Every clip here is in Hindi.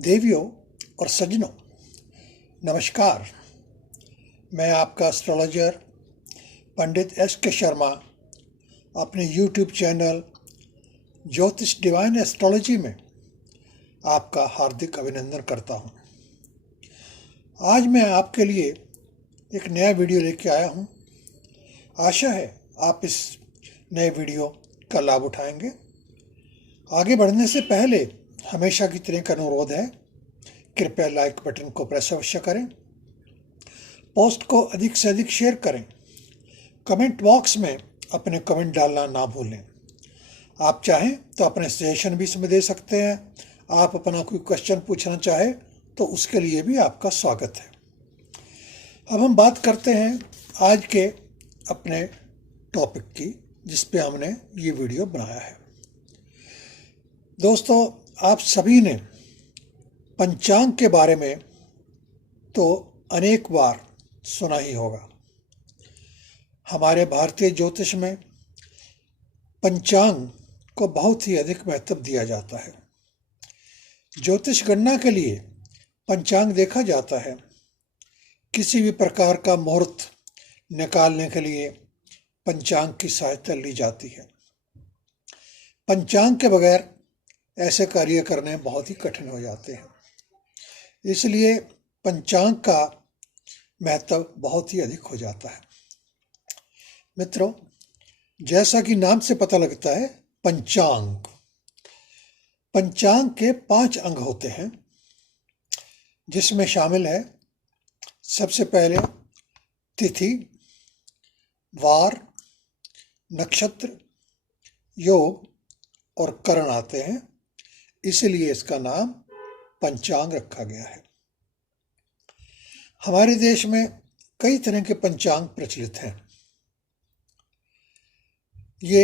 देवियों और सज्जनों, नमस्कार। मैं आपका एस्ट्रोलॉजर पंडित एस के शर्मा अपने यूट्यूब चैनल ज्योतिष डिवाइन एस्ट्रोलॉजी में आपका हार्दिक अभिनंदन करता हूं। आज मैं आपके लिए एक नया वीडियो लेके आया हूं। आशा है आप इस नए वीडियो का लाभ उठाएंगे। आगे बढ़ने से पहले हमेशा की तरह का अनुरोध है, कृपया लाइक बटन को प्रेस अवश्य करें, पोस्ट को अधिक से अधिक शेयर करें, कमेंट बॉक्स में अपने कमेंट डालना ना भूलें। आप चाहें तो अपने सजेशन भी इसमें दे सकते हैं। आप अपना कोई क्वेश्चन पूछना चाहे तो उसके लिए भी आपका स्वागत है। अब हम बात करते हैं आज के अपने टॉपिक की, जिस पे हमने ये वीडियो बनाया है। दोस्तों, आप सभी ने पंचांग के बारे में तो अनेक बार सुना ही होगा। हमारे भारतीय ज्योतिष में पंचांग को बहुत ही अधिक महत्व दिया जाता है। ज्योतिष गणना के लिए पंचांग देखा जाता है। किसी भी प्रकार का मुहूर्त निकालने के लिए पंचांग की सहायता ली जाती है। पंचांग के बगैर ऐसे कार्य करने बहुत ही कठिन हो जाते हैं, इसलिए पंचांग का महत्व बहुत ही अधिक हो जाता है। मित्रों, जैसा कि नाम से पता लगता है, पंचांग के 5 अंग होते हैं, जिसमें शामिल है सबसे पहले तिथि, वार, नक्षत्र, योग और करण आते हैं। इसलिए इसका नाम पंचांग रखा गया है। हमारे देश में कई तरह के पंचांग प्रचलित हैं। ये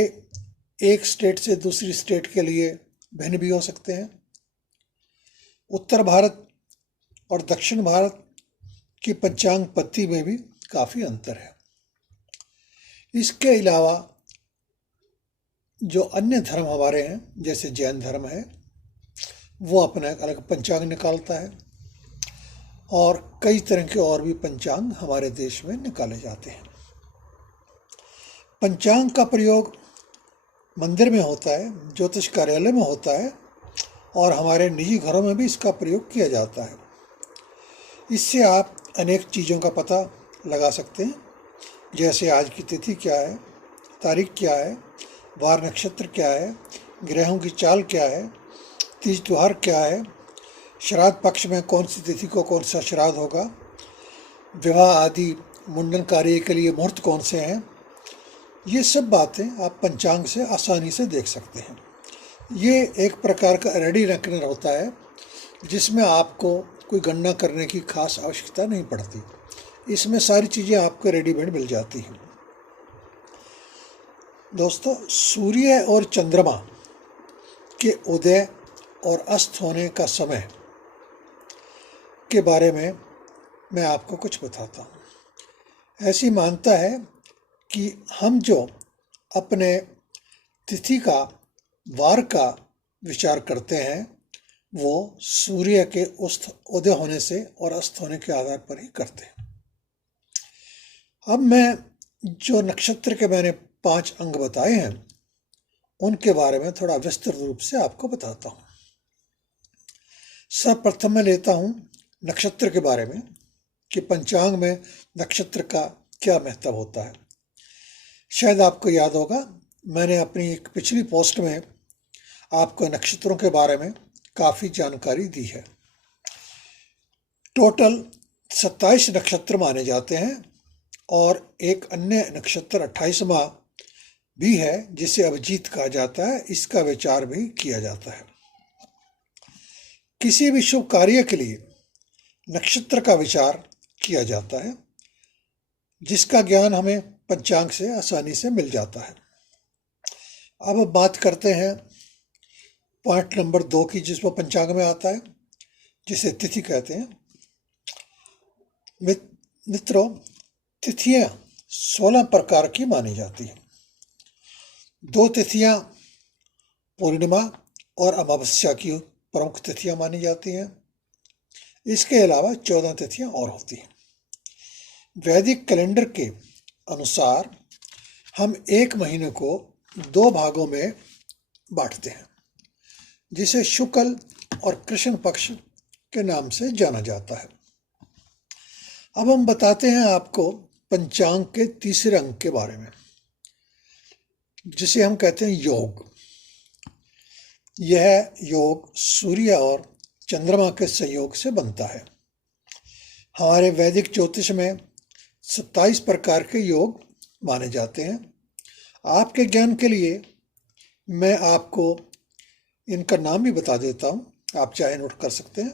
एक स्टेट से दूसरी स्टेट के लिए भिन्न भी हो सकते हैं। उत्तर भारत और दक्षिण भारत की पंचांग पद्धति में भी काफ़ी अंतर है। इसके अलावा जो अन्य धर्म हमारे हैं, जैसे जैन धर्म है, वो अपना एक अलग पंचांग निकालता है, और कई तरह के और भी पंचांग हमारे देश में निकाले जाते हैं। पंचांग का प्रयोग मंदिर में होता है, ज्योतिष कार्यालय में होता है, और हमारे निजी घरों में भी इसका प्रयोग किया जाता है। इससे आप अनेक चीज़ों का पता लगा सकते हैं, जैसे आज की तिथि क्या है, तारीख क्या है, वार नक्षत्र क्या है, ग्रहों की चाल क्या है, तीज त्योहार क्या है, श्राद्ध पक्ष में कौन सी तिथि को कौन सा श्राद्ध होगा, विवाह आदि मुंडन कार्य के लिए मुहूर्त कौन से हैं। ये सब बातें आप पंचांग से आसानी से देख सकते हैं। ये एक प्रकार का रेडी रेकनर होता है, जिसमें आपको कोई गणना करने की खास आवश्यकता नहीं पड़ती। इसमें सारी चीज़ें आपको रेडीमेड मिल जाती हैं। दोस्तों, सूर्य और चंद्रमा के उदय और अस्त होने का समय के बारे में मैं आपको कुछ बताता हूँ। ऐसी मान्यता है कि हम जो अपने तिथि का, वार का विचार करते हैं, वो सूर्य के उदय होने से और अस्त होने के आधार पर ही करते हैं। अब मैं जो नक्षत्र के मैंने 5 अंग बताए हैं, उनके बारे में थोड़ा विस्तृत रूप से आपको बताता हूँ। सर्वप्रथम मैं लेता हूँ नक्षत्र के बारे में, कि पंचांग में नक्षत्र का क्या महत्व होता है। शायद आपको याद होगा, मैंने अपनी एक पिछली पोस्ट में आपको नक्षत्रों के बारे में काफ़ी जानकारी दी है। टोटल 27 नक्षत्र माने जाते हैं, और एक अन्य नक्षत्र 28वां भी है, जिसे अभिजीत कहा जाता है। इसका विचार भी किया जाता है। किसी भी शुभ कार्य के लिए नक्षत्र का विचार किया जाता है, जिसका ज्ञान हमें पंचांग से आसानी से मिल जाता है। अब बात करते हैं पॉइंट नंबर 2 की, जिसमें पंचांग में आता है, जिसे तिथि कहते हैं। मित्रों, तिथियां 16 प्रकार की मानी जाती हैं। 2 तिथियां पूर्णिमा और अमावस्या की प्रमुख तिथियां मानी जाती हैं। इसके अलावा 14 तिथियां और होती हैं। वैदिक कैलेंडर के अनुसार हम एक महीने को 2 भागों में बांटते हैं, जिसे शुक्ल और कृष्ण पक्ष के नाम से जाना जाता है। अब हम बताते हैं आपको पंचांग के तीसरे अंग के बारे में, जिसे हम कहते हैं योग। यह योग सूर्य और चंद्रमा के संयोग से बनता है। हमारे वैदिक ज्योतिष में 27 प्रकार के योग माने जाते हैं। आपके ज्ञान के लिए मैं आपको इनका नाम भी बता देता हूँ, आप चाहे नोट कर सकते हैं।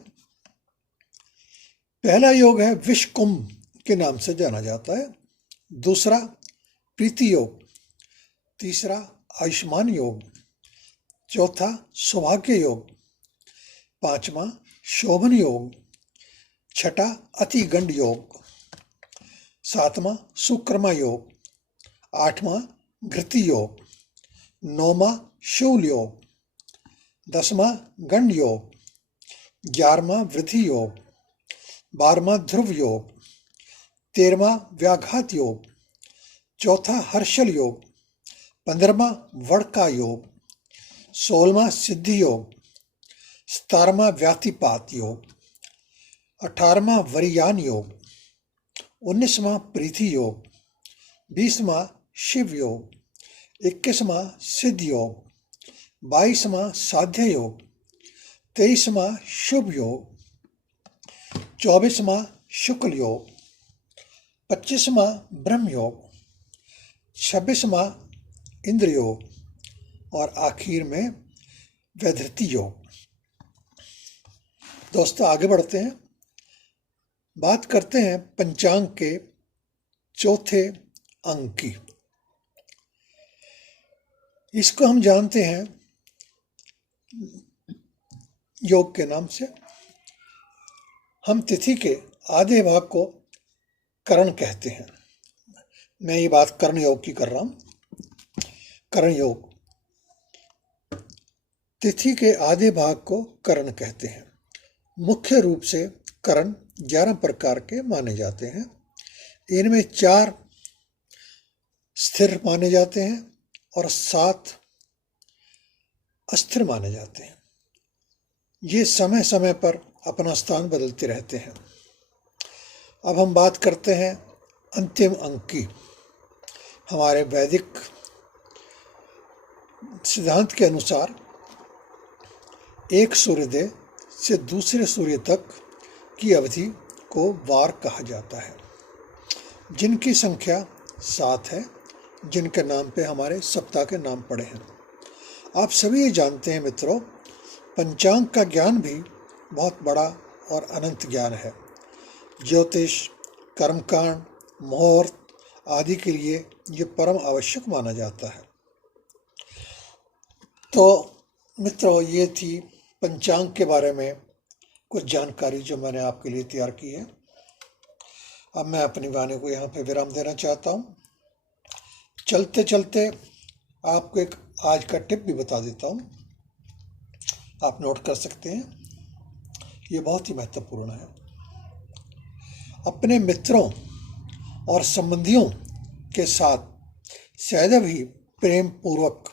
पहला योग है विषकुंभ के नाम से जाना जाता है। दूसरा प्रीति योग। तीसरा आयुष्मान योग। चौथा सौभाग्य योग। पांचवा शोभन योग। छठा अतिगंड योग। सातवां सुकर्मा योग। आठवां घृति योग। नौवां शूल योग। 10वां गंड योग। 11वां वृद्धि योग। 12वां ध्रुव योग। 13वां व्याघात योग। चौथा हर्षल योग। 15वां वड़का योग। 16वां सिद्धि योग। 17वां व्यातिपात योग। 18वां वरियान योग। 19वां प्रीति योग। 20वां शिव योग। 21वां सिद्ध योग। 22वां साध्य योग। 23वां शुभ योग। 24वां शुक्ल योग। 25वां ब्रह्म योग। 26वां इंद्र योग और आखिर में वैधृति योग। दोस्तों आगे बढ़ते हैं, बात करते हैं पंचांग के चौथे अंग की। इसको हम जानते हैं योग के नाम से। हम तिथि के आधे भाग को करण कहते हैं। मैं ये बात कर्ण योग की कर रहा हूं। करण योग, तिथि के आधे भाग को करण कहते हैं। मुख्य रूप से करण 11 प्रकार के माने जाते हैं। इनमें 4 स्थिर माने जाते हैं और 7 अस्थिर माने जाते हैं। ये समय समय पर अपना स्थान बदलते रहते हैं। अब हम बात करते हैं अंतिम अंक की। हमारे वैदिक सिद्धांत के अनुसार एक सूर्योदय से दूसरे सूर्य तक की अवधि को वार कहा जाता है, जिनकी संख्या 7 है, जिनके नाम पे हमारे सप्ताह के नाम पड़े हैं। आप सभी ये जानते हैं मित्रों, पंचांग का ज्ञान भी बहुत बड़ा और अनंत ज्ञान है। ज्योतिष, कर्मकांड, मुहूर्त आदि के लिए ये परम आवश्यक माना जाता है। तो मित्रों, ये थी पंचांग के बारे में कुछ जानकारी जो मैंने आपके लिए तैयार की है। अब मैं अपनी वाणी को यहाँ पे विराम देना चाहता हूँ। चलते चलते आपको एक आज का टिप भी बता देता हूँ, आप नोट कर सकते हैं। ये बहुत ही महत्वपूर्ण है। अपने मित्रों और संबंधियों के साथ सदैव ही प्रेम पूर्वक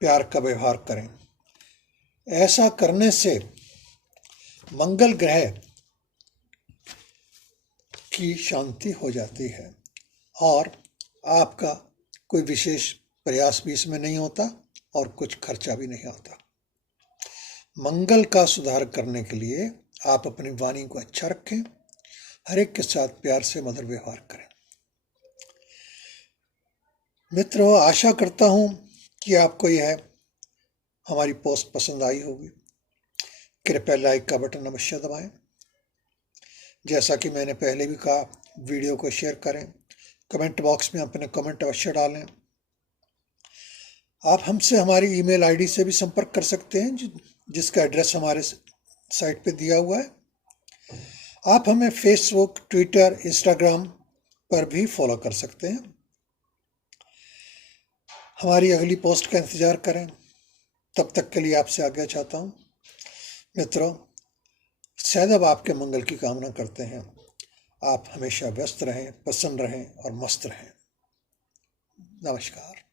प्यार का व्यवहार करें। ऐसा करने से मंगल ग्रह की शांति हो जाती है और आपका कोई विशेष प्रयास भी इसमें नहीं होता और कुछ खर्चा भी नहीं आता। मंगल का सुधार करने के लिए आप अपनी वाणी को अच्छा रखें, हर एक के साथ प्यार से मधुर व्यवहार करें। मित्रों, आशा करता हूं कि आपको यह हमारी पोस्ट पसंद आई होगी। कृपया लाइक का बटन अवश्य दबाएं। जैसा कि मैंने पहले भी कहा, वीडियो को शेयर करें, कमेंट बॉक्स में अपने कमेंट अवश्य डालें। आप हमसे हमारी ईमेल आईडी से भी संपर्क कर सकते हैं, जिसका एड्रेस हमारे साइट पे दिया हुआ है। आप हमें फेसबुक, ट्विटर, इंस्टाग्राम पर भी फॉलो कर सकते हैं। हमारी अगली पोस्ट का इंतज़ार करें। तब तक के लिए आपसे आज्ञा चाहता हूँ। मित्रों, सदैव आपके मंगल की कामना करते हैं। आप हमेशा व्यस्त रहें, प्रसन्न रहें और मस्त रहें। नमस्कार।